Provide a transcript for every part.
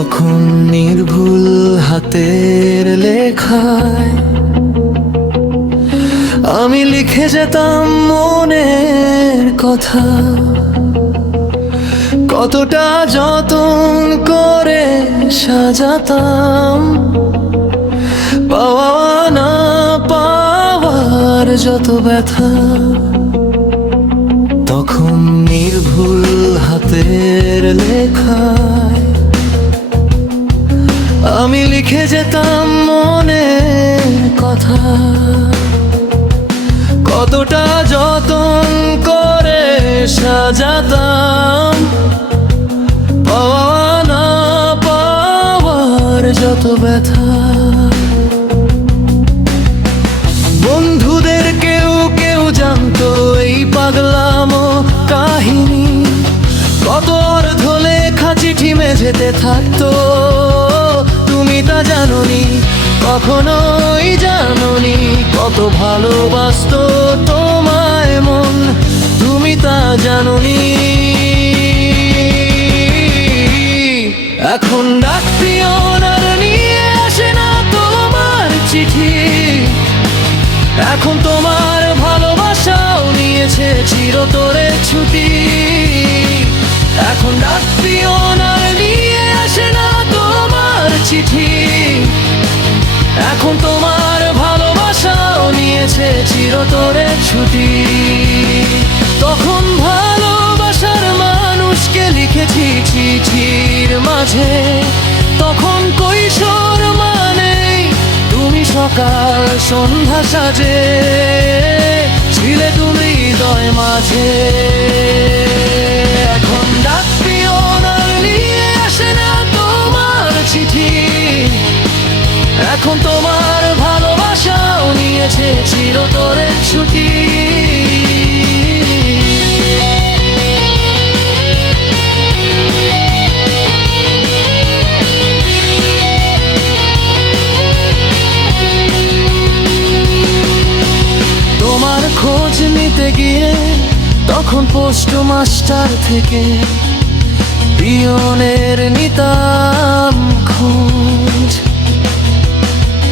তখন নির্ভুল হাতের লেখায় আমি লিখে যেতাম মনের কথা, কতটা যতন করে সাজাতাম, পাওয়া না পাওয়ার যত ব্যথা। তখন নির্ভুল হাতের লেখায় আমি লিখে যেতাম মনের কথা, কতটা যতন করে সাজাতাম, পাওয়া না পাওয়ার যত ব্যথা। বন্ধুদের কেউ কেউ জানতো এই পাগলামো কাহিনী, কত অর্ধ লেখা চিঠি মেঝেতে থাকতো। তুমি তা জানোনি, কখনোই জানোনি, কত ভালোবাসতো তোমায় মন, তুমি তা জানোনি। এখন ডাক পিয়নার নিয়ে আসে না তোমার চিঠি, এখন তোমার ভালোবাসাও নিয়েছে চিরতরে ছুটি। এখন ডাক পিয়নার নিয়ে আসে না তোমার চিঠি, এখন তোমার ভালোবাসাও নিয়েছে চিরতরে ছুটি। তখন ভালোবাসার মানুষকে লিখেছি চিঠির মাঝে, তখন কৈশোর মানে তুমি সকাল সন্ধ্যা সাজে, ছিলে তুমি হৃদয় মাঝে। এখন ডাক পিয়নার নিয়ে আসে না তোমার চিঠি, এখন তোমার ভালোবাসাও নিয়েছে চিরতরে ছুটি। তোমার খোঁজ নিতে গিয়ে তখন পোস্ট মাস্টার থেকে পিয়নের নিতাম খোঁজ।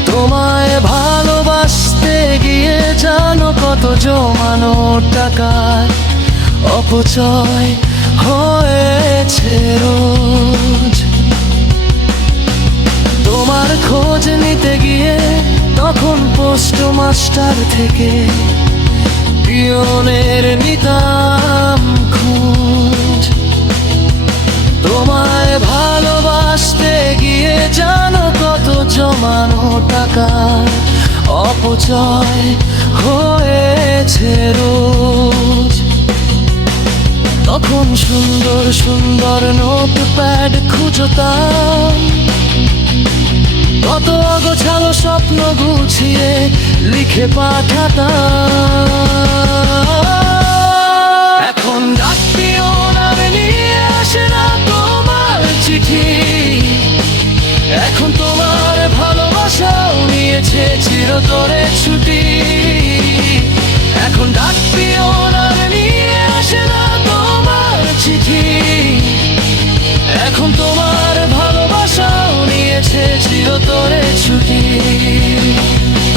তোমায় ভালোবাসতে গিয়ে জানো কত জমানো টাকার অপচয় হয়েছে রোজ। তোমার খোঁজ নিতে গিয়ে তখন পোস্ট মাস্টার থেকে পিয়নের নিতাম খোঁজ। তোমায় ভালোবাসতে গিয়ে জানো কত জমানো টাকার অপচয় হয়েছে রোজ। তখন সুন্দর সুন্দর নোটপ্যাড খুঁজতাম, কত অগোছালো স্বপ্ন গুছিয়ে লিখে পাঠাতাম। এখন ডাক পিয়নার নিয়ে আসে না তোমার চিঠি, এখন তোমার ভালোবাসাও নিয়েছে চিরতরে ছুটি। এখন ডাক পিয়নার নিয়ে আসে না তোমার চিঠি, এখন তোমার ভালোবাসাও নিয়েছে চিরতরে ছুটি।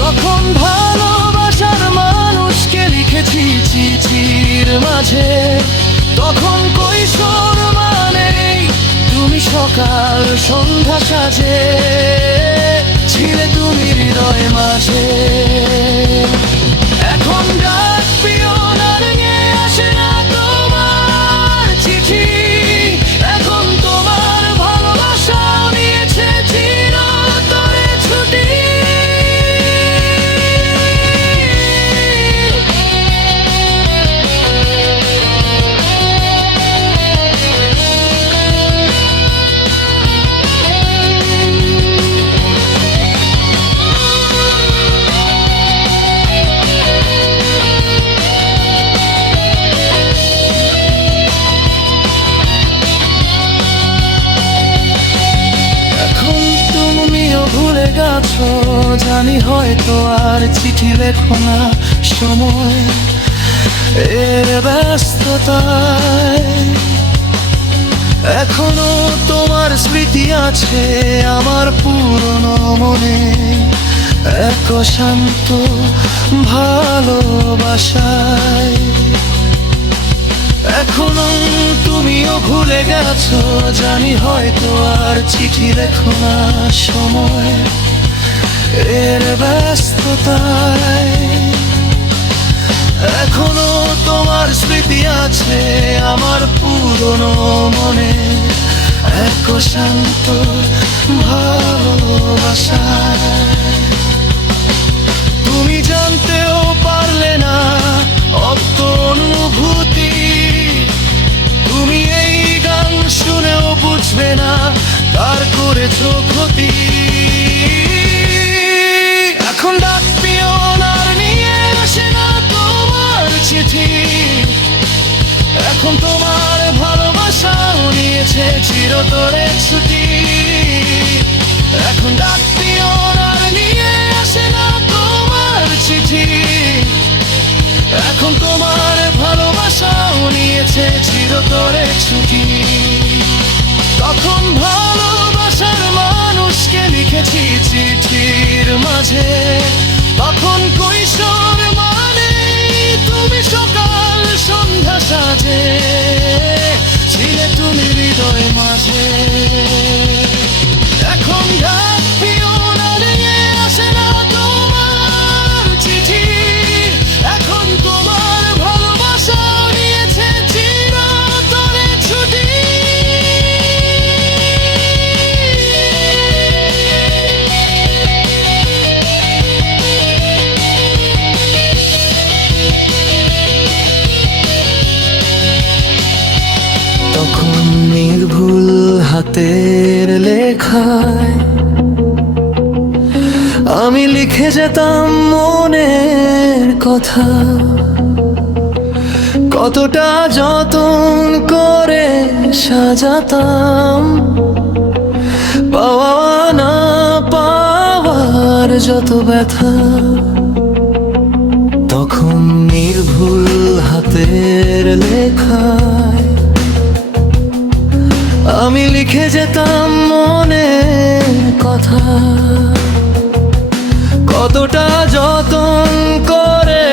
তখন ভালোবাসার মানুষকে লিখেছি চিঠির মাঝে, তখন কৈশোর মানে তুমি সকাল সন্ধ্যা সাজে, ছিলে তুমি হৃদয় মাঝে। এখন ডাক পিয়নার নিয়ে আসে না তোমার চিঠি, এখন তোমার ভালোবাসাও নিয়েছে চিরতরে ছুটি। জানি হয়তো আর চিঠি লেখো না সময় এর ব্যস্ততায়, এখনো তোমার স্মৃতি আছে আমার পুরনো মনে, এক শান্ত ভালোবাসায়। এখনো তুমিও ভুলে গেছো জানি, হয়তো আর চিঠি লেখো না সময় এর ব্যস্ততায়। এখনো তোমার স্মৃতি আছে আমার পুরনো মনে, এক শান্ত ভালোবাসায়। তুমি জানতেও পারলে না অত অনুভূতি, তুমি এই গান শুনেও বুঝবে না কার করেছো ক্ষতি। এখন ডাক পিয়ন আর নিয়ে আসে না তোমার চিঠি, এখন তোমার ভালোবাসাও নিয়েছে চিরতরে ছুটি। এখন ডাক পিয়ন আর নিয়ে আসে না তোমার চিঠি, এখন তোমার ভালোবাসাও নিয়েছে চিরতরে ছুটি। তখন ভালোবাসার মানুষকে লিখেছি চিঠির মাঝে, তখন কৈশোর মানে তুমি সকাল সন্ধ্যা সাজে, ছিলে তুমি হৃদয় মাঝে। এখন ডাক পিয়ন আর নিয়ে আসে না তোমার চিঠি, এখন তোমার ভালোবাসা নিয়েছে চিরতরে ছুটি। তখন নির্ভুল হাতের লেখায় আমি লিখে যেতাম মনের কথা, কতটা যতন করে সাজাতাম, পাওয়া না পাওয়ার যত ব্যথা। তখন নির্ভুল হাতের লেখায় আমি লিখে যেতাম মনের কথা, কতটা যতন করে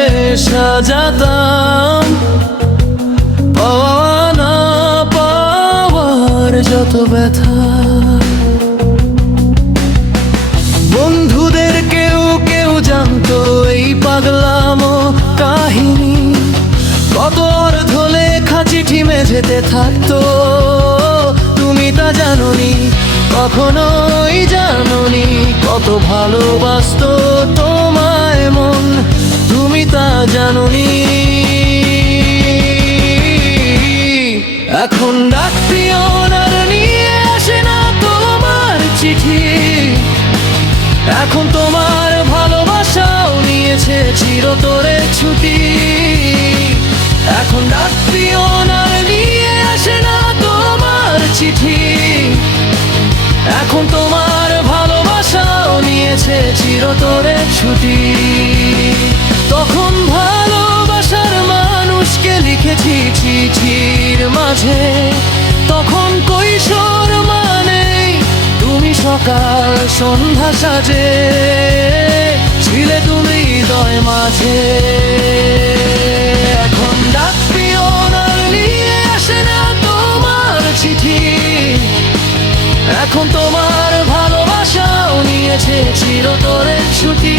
সাজাতাম, পাওয়া না পাওয়ার যত ব্যথা। বন্ধুদের কেউ কেউ জানতো এই পাগলামো কাহিনী, কত অর্ধ লেখা চিঠি মেঝেতে থাকতো, তুমি তা জানোনি, কখনোই জানোনি কত ভালোবাসতো তোমায় মন, তুমি তা জানোনি। এখন ডাক পিয়ন আর নিয়ে আসে না তোমার চিঠি, এখন তোমার ভালোবাসাও নিয়েছে চিরতরে ছুটি। এখন ডাক পিয়ন আর নিয়ে আসে না তোমার চিঠি, এখন তোমার ভালোবাসাও নিয়েছে চিরতরে ছুটি। তখন ভালোবাসার মানুষকে লিখেছি চিঠির মাঝে, তখন কৈশোর মানে তুমি সকাল সন্ধ্যা সাজে, ছিলে তুমি হৃদয় মাঝে। এখন ডাক পিয়ন আর নিয়ে আসে না তোমার চিঠি, এখন তোমার ভালোবাসাও নিয়েছে চিরতরে ছুটি।